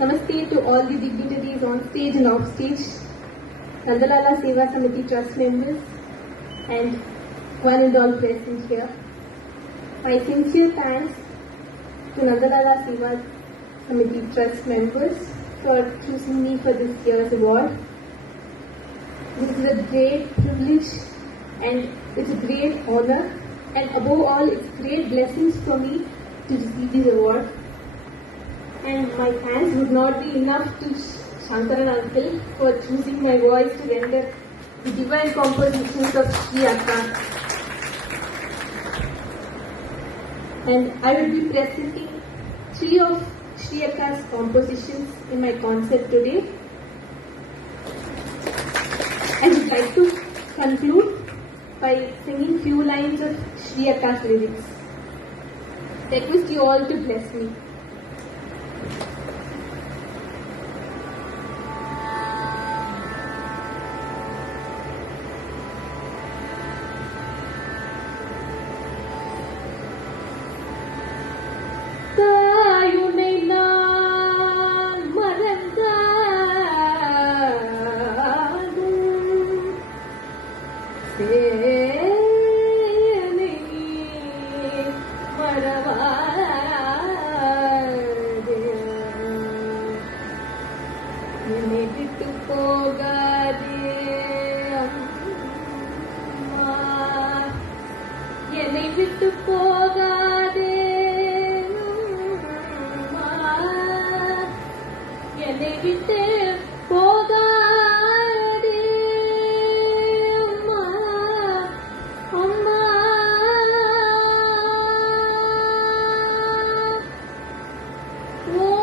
Namaste to all the dignitaries on stage and off stage, Nandalala Seva Samiti trust members, and one and all present here. My sincere thanks to Nandalala Seva Samiti trust members for choosing me for this year's award. This is a great privilege and it's a great honor and above all it's great blessings for me to receive this award. And my thanks would not be enough to Shankaran uncle for choosing my voice to render the divine compositions of Sri Akka. And I will be presenting three of Sri Akka's compositions in my concert today. I would like to conclude by singing few lines of Sri Akka's lyrics. Request you all to bless me. சேனை மறவாதே என்னை விட்டு போகாதே என்னை விட்டு போகாதே என்னை விட்டு 우와.